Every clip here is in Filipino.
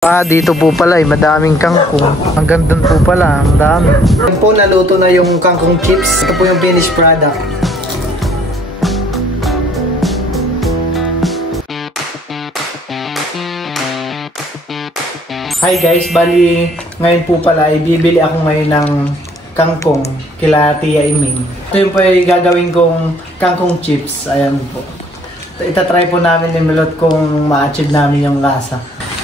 Dito po pala madaming kangkong. Hanggang doon po pala, madami. Yan po, naluto na yung kangkong chips. Ito po yung finished product. Hi guys, bali ngayon po pala ay bibili ako ngayon ng kangkong kila Tia Iming. Ito yung po ay gagawin kong kangkong chips. Ayan po. Itatry po namin ni Milot kung ma-achieve namin yung lasa.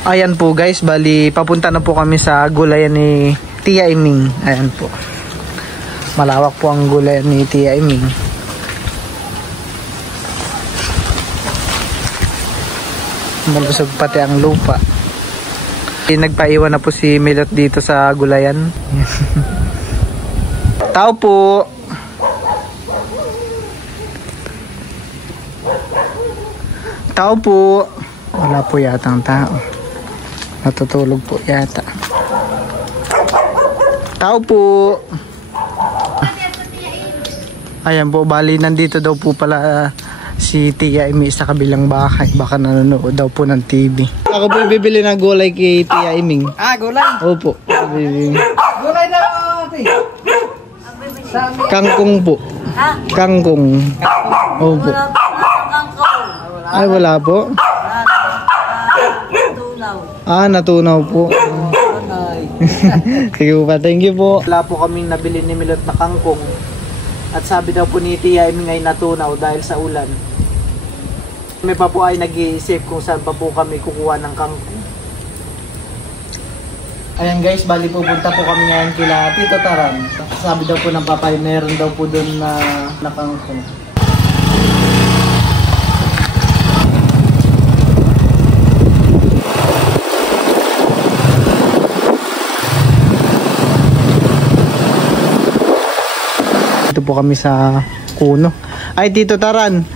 Ayan po guys, bali papunta na po kami sa gulayan ni Tia Iming. Ayan po. Malawak po ang gulayan ni Tia Iming. Malusog pati ang lupa. Nagpaiwan na po si Milot dito sa gulayan. Tao po. Tao po. Wala po yata ang tao. Natutulog po yata. Tao po. Ayan po, bali nandito daw po pala si Tia Iming sa kabilang bahay. Baka nanonood daw po ng TV. Ako po bibili ng gulay kay Tia Iming. Gulay? Opo. Gulay na ate. Kangkong po. Kangkong. Opo. Ay, wala po. Natunaw po. Sige po pa, thank you po. Wala po kaming nabili ni Milot na kangkong. At sabi daw po ni Tia Iming ay natunaw dahil sa ulan. Kami pa po ay nag-iisip kung saan pa po kami kukuha ng kangkong. Ayan guys, bali pupunta po kami ngayon kila Tito Taran. Sabi daw po ng papay, meron daw po doon na kangkong. Dito po kami sa Kuno. Ay, Tito Taran,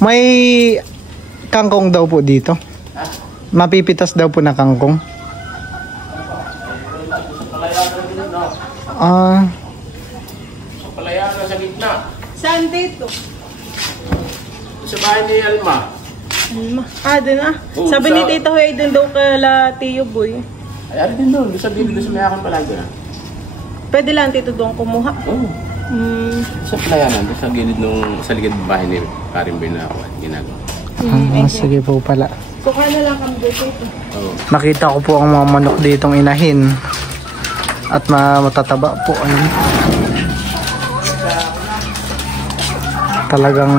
may kangkong daw po dito. Mapipitas daw po na kangkong. Sa palayan na sa gitna. Saan dito? Sa bahay ni Alma. Alma? Doon Oo, sabi ni Tito Hoy, doon daw kala Tiyo Boy. Ay, ano din doon? Sa gilid sa mayakan palagi na. Pwede lang Tito doon kumuha. Oo. Sa palayanan, sa gilid nung sa ligid bahay ni Karimboy na ako ginagawa. Sige po pala. So kaya lang kami dito. Oo. Nakita ko po ang mga manok ditong inahin. At matataba po. Ayun. Talagang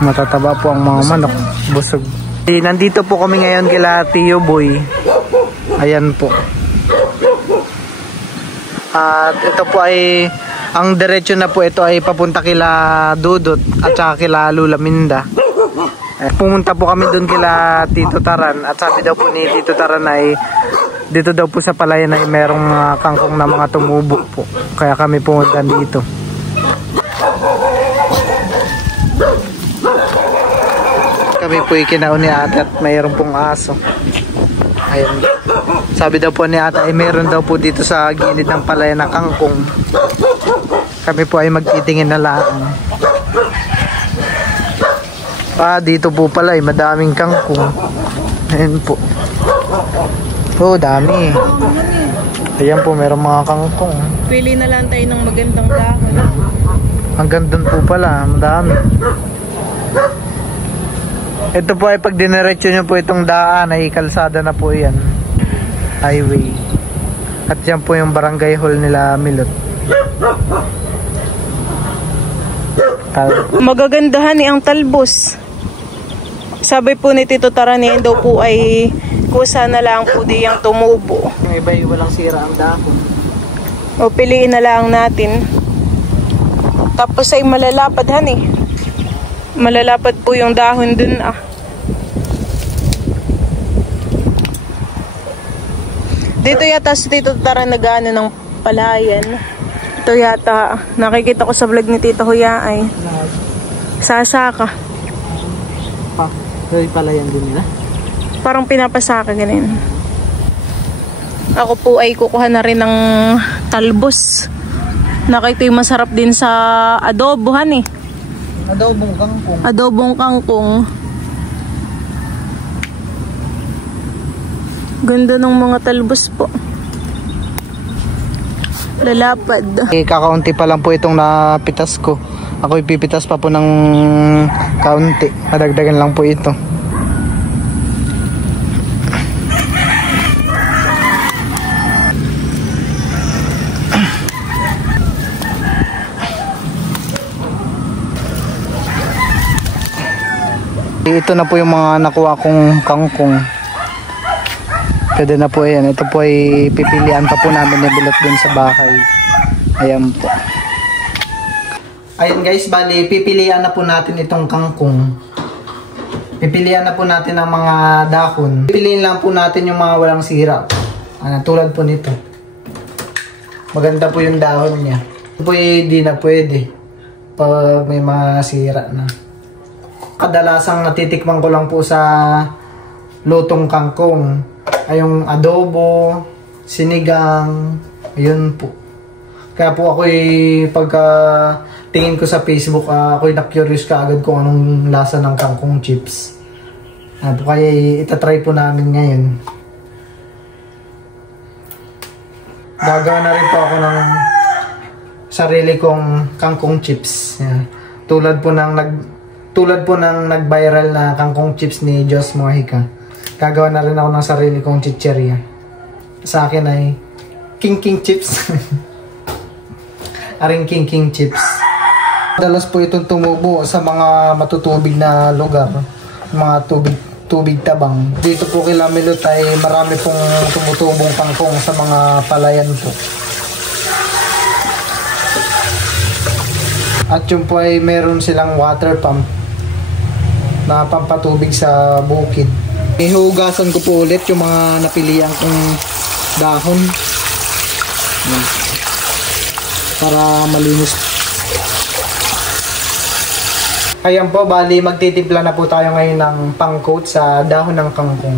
matataba po ang mga manok. Busog. Nandito po kami ngayon kila Tiyo Boy. Ayan po. At ito po ay ang diretso na po ito ay papunta kila Dudut at saka kila Lula Minda. Pumunta po kami doon kila Tito Taran at sabi daw po ni Tito Taran ay dito daw po sa palayan ay merong kangkong na mga tumubo po. Kaya kami pumunta dito. Kami po ikinaon ni ate at mayroon pong aso. Ayun. Sabi daw po ni ate ay meron daw po dito sa gilid ng palayan na kangkong. Kami po ay magtitingin na lang. Dito po pala ay madaming kangkong. Ayun po. Dami. Ayan po, meron mga kangkong. Pili na lang tayo ng magandang dahon. Hanggang doon po pala, madami. Ito po ay pag diniretso nyo po itong daan ay kalsada na po yan. Highway. At yan po yung barangay hall nila Milot. Magagandahan ni ang talbos. Sabi po ni Tito Taran daw po ay kusa na lang po diyang tumubo. Yung iba ay walang sira ang dahon. O piliin na lang natin. Tapos ay malalapad malalapad po yung dahon dun Dito yata si Tito Taran nag-ano ng palayan. Ito yata nakikita ko sa vlog ni Tito Huya ay sasaka. Ito yung palayan din nila. Parang pinapasaka ganun. Ako po ay kukuha na rin ng talbos. Nakita yung masarap din sa adobohan Adobong kangkong. Adobong kangkong. Ganda ng mga talbos po. Lalapad. Kakaunti pa lang po itong napitas ko. Ako ipipitas pa po ng kaunti. Madagdagan lang po ito. Ito na po yung mga nakuha kong kangkong. Pwede na po yan. Ito po ay pipilian pa po namin na bilot dun sa bahay. Ayan po. Ayan guys, bali pipilian na po natin itong kangkong. Pipilian na po natin ang mga dahon. Pipiliin lang po natin yung mga walang sira. Tulad po nito. Maganda po yung dahon niya. Ito po hindi na pwede pag may mga sira na. Kadalasang natitikman ko lang po sa lutong kangkong ay yung adobo, sinigang, ayun po. Kaya po ako pagka tingin ko sa Facebook, ako'y na-curious ka agad kung anong lasa ng kangkong chips. Kaya itatry po namin ngayon. Gagawa na rin po ako ng sarili kong kangkong chips. Yan. Tulad po ng nag-viral na kangkong chips ni Jos Mojica. Gagawa na rin ako ng sarili kong chicheria. Sa akin ay king chips. Aring king chips. Madalas po itong tumubo sa mga matutubig na lugar. Mga tubig tabang. Dito po kay Lamilot ay marami pong tumutubong kangkong sa mga palayan po. At yung po ay meron silang water pump na pampatubig sa bukid. Ihugasan ko po ulit yung mga napilian kong dahon para malinis. Ayan po, bali magtitimpla na po tayo ngayon ng pang-coat sa dahon ng kangkong.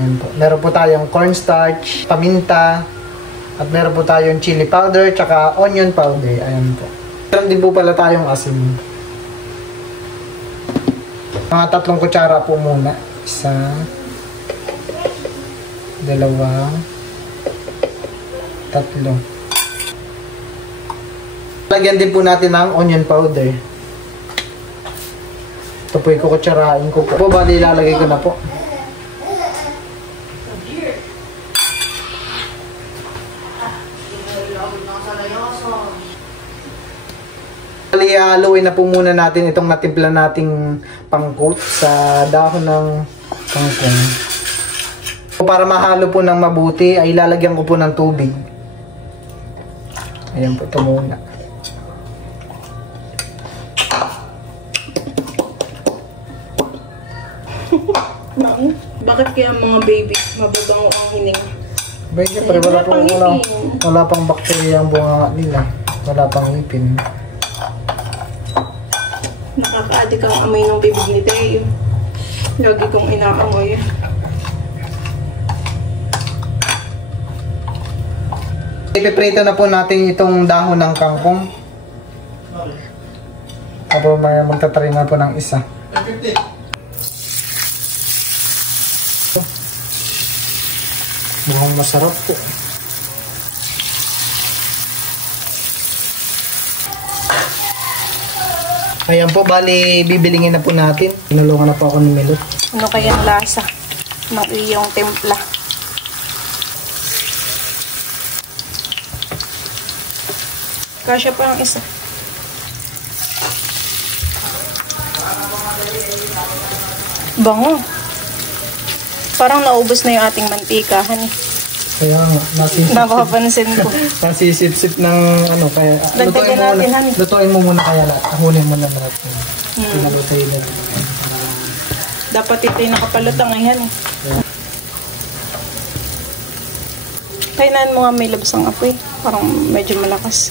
Ayan po. Meron po tayong cornstarch, paminta, at meron po tayong chili powder, tsaka onion powder. Ayan po. Meron din po pala tayong asin. Mga 3 kutsara po muna. 1, 2, 3. Lagyan din po natin ng onion powder. Ito po ikukutsarain ko po. Bali ilalagay ko na po. Bali haluin na po muna natin itong natimpla nating pang-coat sa dahon ng kangkong. Para mahalo po ng mabuti ay lalagyan ko po ng tubig. Ayan po, ito muna. Bakit kaya mga baby mababango ang hining? Ba, siyempre wala pang bakterya ang bunga nila. Wala pang ngipin. Nakaka-addict ang amoy ng bibig ni Teo. Lagi kong inaamoy. Ipiprito na po natin itong dahon ng kangkong. Tapos magtatry na po ng isa. Mukhang masarap po. Ayan po, bali bibilingin na po natin. Tinulungan na po ako ni Milot. Ano kayang lasa ng iyong timpla? Kasya pa ang isa. Bango. Parang naubos na yung ating mantikahan eh. Kaya nga, napapansin ko. Nasisip-sip ng ano, kaya dagdagan natin, Han. lutuin mo muna kaya lahat. Ahunin mo na lahat. Pinalutuin na. Dapat ito'y nakapalutang ayan eh. Kainan mo nga may labas ang apoy. Parang medyo malakas.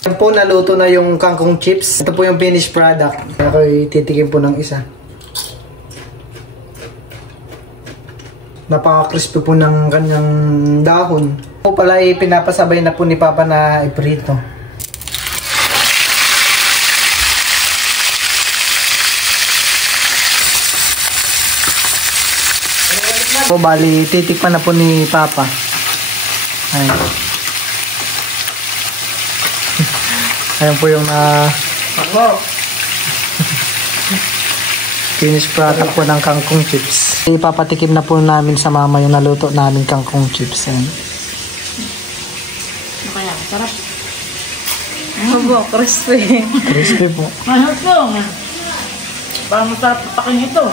Yan po, naluto na yung kangkong chips. Ito po yung finished product. Ako'y titikim po ng isa. Napaka-crispy po ng kanyang dahon. Po pala ay pinapasabay na po ni Papa na iprito. Po bali titikpan na po ni Papa. Ayan. Ayan po yung finished product po ng kangkong chips. Ipapatikim na po namin sa mama yung naluto namin kangkong chips. Ayan. Kaya, sarap. Ano, crispy. Crispy po. Ano to? Parang masarap papakin ito.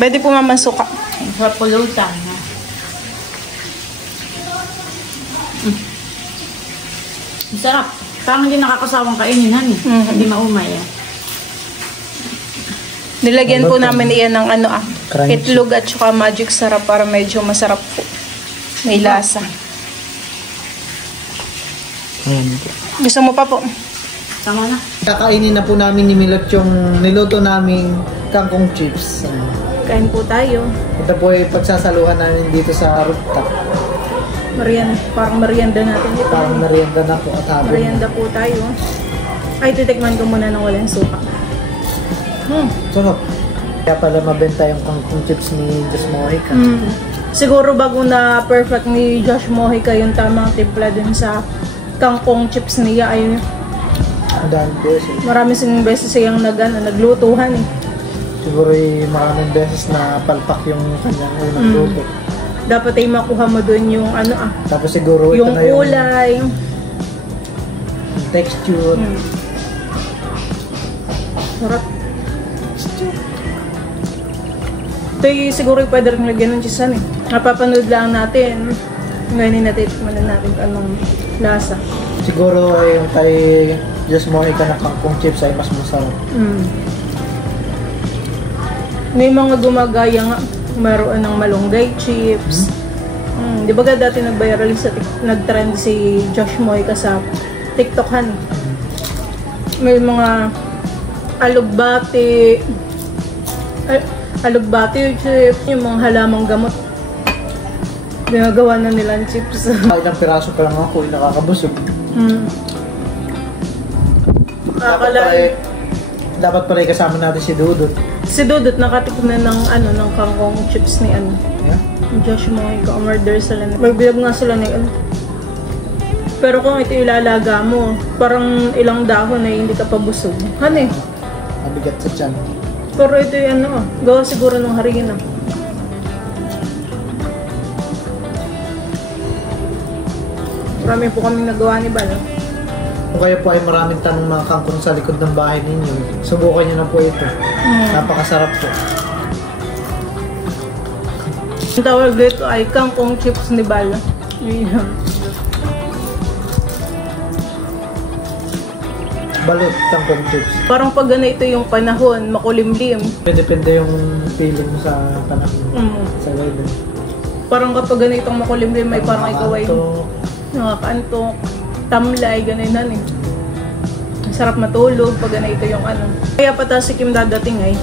Pwede po mamasuka. Masarap pulutan. Masarap. Parang hindi nakakasawang kainin, honey. Hindi maumay. Nilagyan po namin iyan ng Crunchy. itlog at saka magic sarap para medyo masarap po. May lasa. Ayan. Gusto mo pa po? Tama na. Kakainin na po namin ni Milot yung niluto naming kangkong chips. Kain po tayo. Ito po ay pagsasaluhan namin dito sa rooftop. Parang merienda natin ito. Parang merienda na po at habang. Merienda po tayo. Ay, titikman ko muna ng walang suka. Sarap. Kaya pala mabenta yung kangkong chips ni Josh Mojica. Siguro bago na perfect ni Josh Mojica yung tamang timpla dun sa kangkong chips niya ay Dahil beses. marami sing beses siyang naglutuhan eh. Siguro ay maraming beses na palpak yung kanyang unang luto. Dapat ay makuha mo dun yung Tapos siguro yung ito na yung kulay. texture. Sarap. Ito siguro pwede rin lagyan ng chisan eh. Napapanood lang natin. Ngayon natin natin anong lasa. Siguro yung kay Josh Mojica na kangkong chips ay mas masarap. May mga gumagaya nga. Meron ng malunggay chips. Di ba dati nag-viral nag-trend si Josh Mojica sa TikTok han. May mga alugbati chips, yung mga halamang gamot. Ginagawa na nilang chips. Kahit ang piraso pa lang ako ay nakakabusog. Dapat pala kasama natin si Dudut. Si Dudut nakatikim na ng kangkong chips ni Yeah? Josh Mojica. Umorder sila. Magbilab nga sila ni Pero kung ito ilalaga mo, parang ilang dahon ay hindi ka pa busog. Hani? Mabigat sa tiyan. Pero ito yung gawa siguro ng harina. Marami po kaming nagawa ni Bal. Kung kayo po ay maraming tanong mga kangkong sa likod ng bahay ninyo, subukan nyo na po ito. Napakasarap po. Ang tawag dito ay kangkong chips ni Bal. Balot kangkong chips. Parang pag ganito yung panahon, makulimlim. Depende yung feeling mo sa panahon. Sa weather. Parang kapag ganitong makulimlim, may parang ikaw ay nakakaantok, tamlay, ganun eh. Sarap matulog pag ganito yung Kaya pata si Kim dadating ay,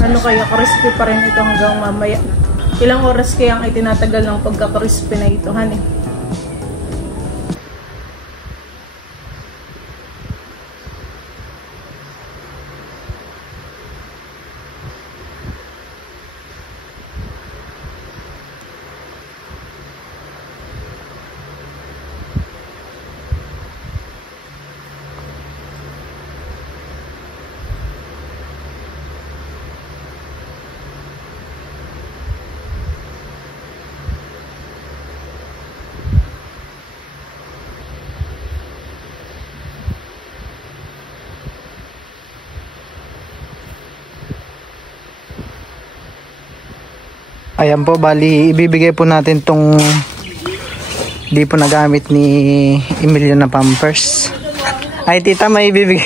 kaya crispy pa rin ito hanggang mamaya. Ilang oras kaya ang itinatagal ng pagka-crispy na ito, honey? Ayan po, bali ibibigay po natin tong di po nagamit ni Emilio na Pampers. Ay tita, may ibibigay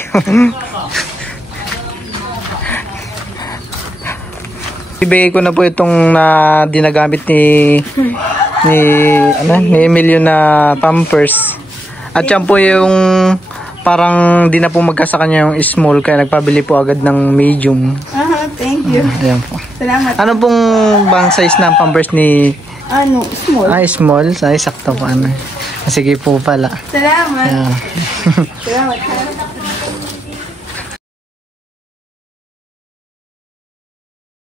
ibigay ko na po itong na dinagamit ni Emilio na Pampers. At yan po yung parang di na po magkasa kanya yung small, kaya nagpabili po agad ng medium. Thank you. Ayan po. Salamat. Ano pong bang size ng Pampers ni Ano, small. Ay, small. Ay, sakto pa ano. Sige po pala. Salamat. Yeah. Salamat.